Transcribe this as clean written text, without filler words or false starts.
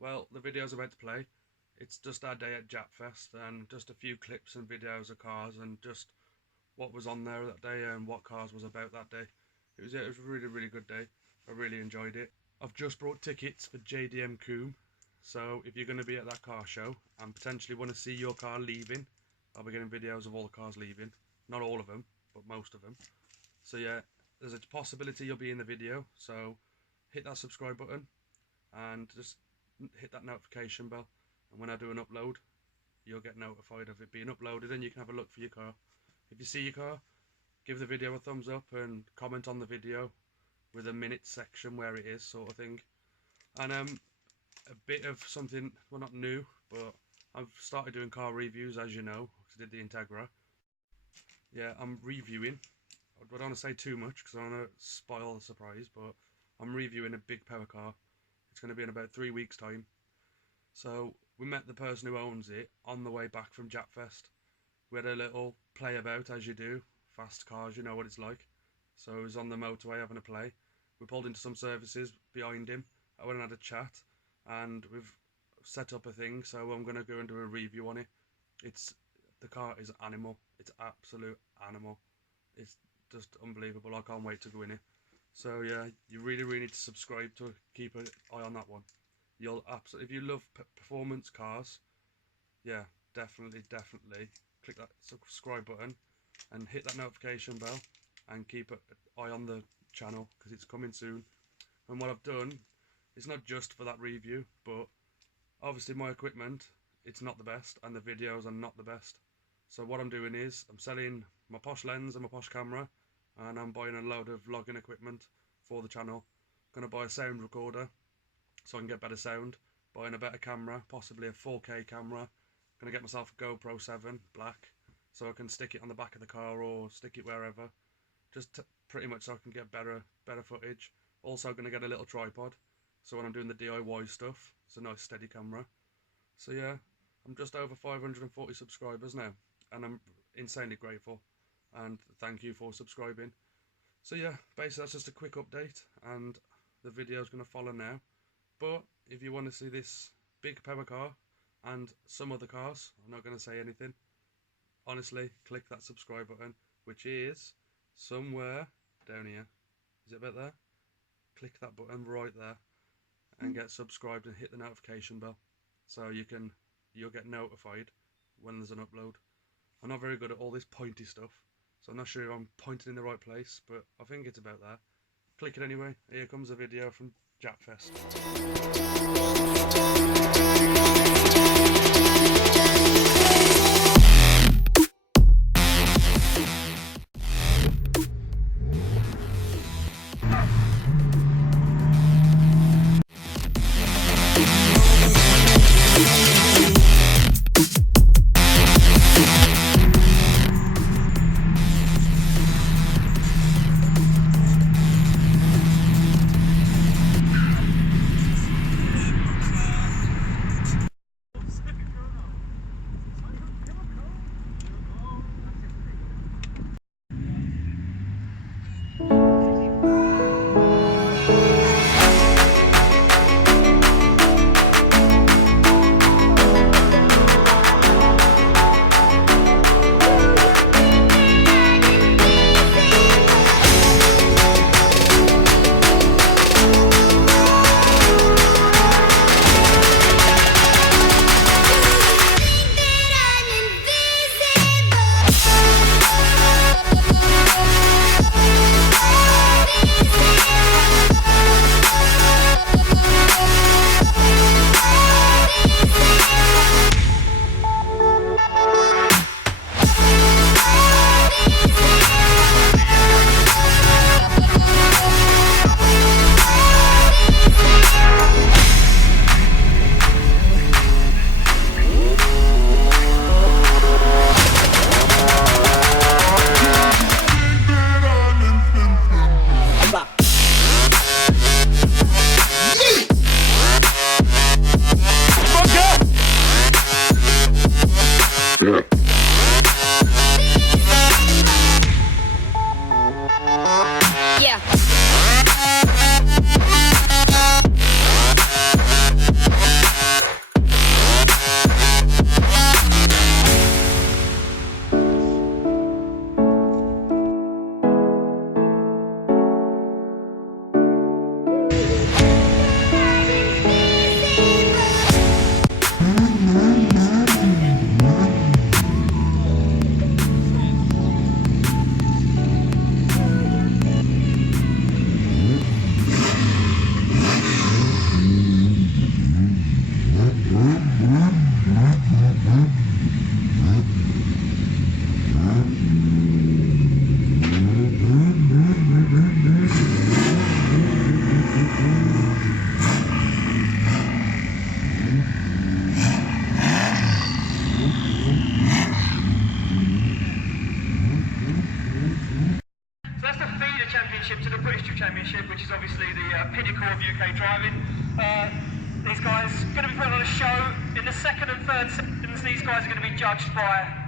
Well, the video's about to play. It's just our day at Japfest and just a few clips and videos of cars and just what was on there that day and what cars was about that day. It was a really good day. I really enjoyed it. I've just brought tickets for JDM Coombe, so if you're going to be at that car show and potentially want to see your car leaving, I'll be getting videos of all the cars leaving. Not all of them, but most of them. So yeah, there's a possibility you'll be in the video, so hit that subscribe button and just hit that notification bell, and when I do an upload you'll get notified of it being uploaded and you can have a look for your car. If you see your car, give the video a thumbs up and comment on the video with a minute section where it is, sort of thing. And a bit of something, well, not new, but I've started doing car reviews, as you know, because I did the Integra. Yeah, I'm reviewing. I don't want to say too much because I don't want to spoil the surprise, but I'm reviewing a big power car. It's going to be in about 3 weeks' time. So we met the person who owns it on the way back from Japfest. We had a little play about, as you do. Fast cars, you know what it's like. So I was on the motorway having a play. We pulled into some services behind him. I went and had a chat, and we've set up a thing. So I'm going to go and do a review on it. The car is animal. It's absolute animal. It's just unbelievable. I can't wait to go in it. So yeah, you really need to subscribe to keep an eye on that one. You'll absolutely, if you love performance cars, yeah, definitely click that subscribe button and hit that notification bell and keep an eye on the channel because it's coming soon. And what I've done, it's not just for that review, but obviously my equipment, it's not the best and the videos are not the best. So what I'm doing is I'm selling my posh lens and my posh camera, and I'm buying a load of vlogging equipment for the channel. I'm going to buy a sound recorder so I can get better sound, buying a better camera, possibly a 4K camera. I'm going to get myself a GoPro 7 black so I can stick it on the back of the car or stick it wherever, just pretty much so I can get better footage. Also going to get a little tripod so when I'm doing the DIY stuff, it's a nice steady camera. So yeah, I'm just over 540 subscribers now and I'm insanely grateful. And thank you for subscribing. So yeah, basically that's just a quick update, and the video is going to follow now. But if you want to see this big power car and some other cars, I'm not going to say anything. Honestly, click that subscribe button, which is somewhere down here. Is it about there? Click that button right there and get subscribed and hit the notification bell so you'll get notified when there's an upload. I'm not very good at all this pointy stuff, so I'm not sure if I'm pointing in the right place, but I think it's about there. Click it anyway. Here comes a video from Japfest. guys. Going to be putting on a show. In the second and third sections, these guys are going to be judged by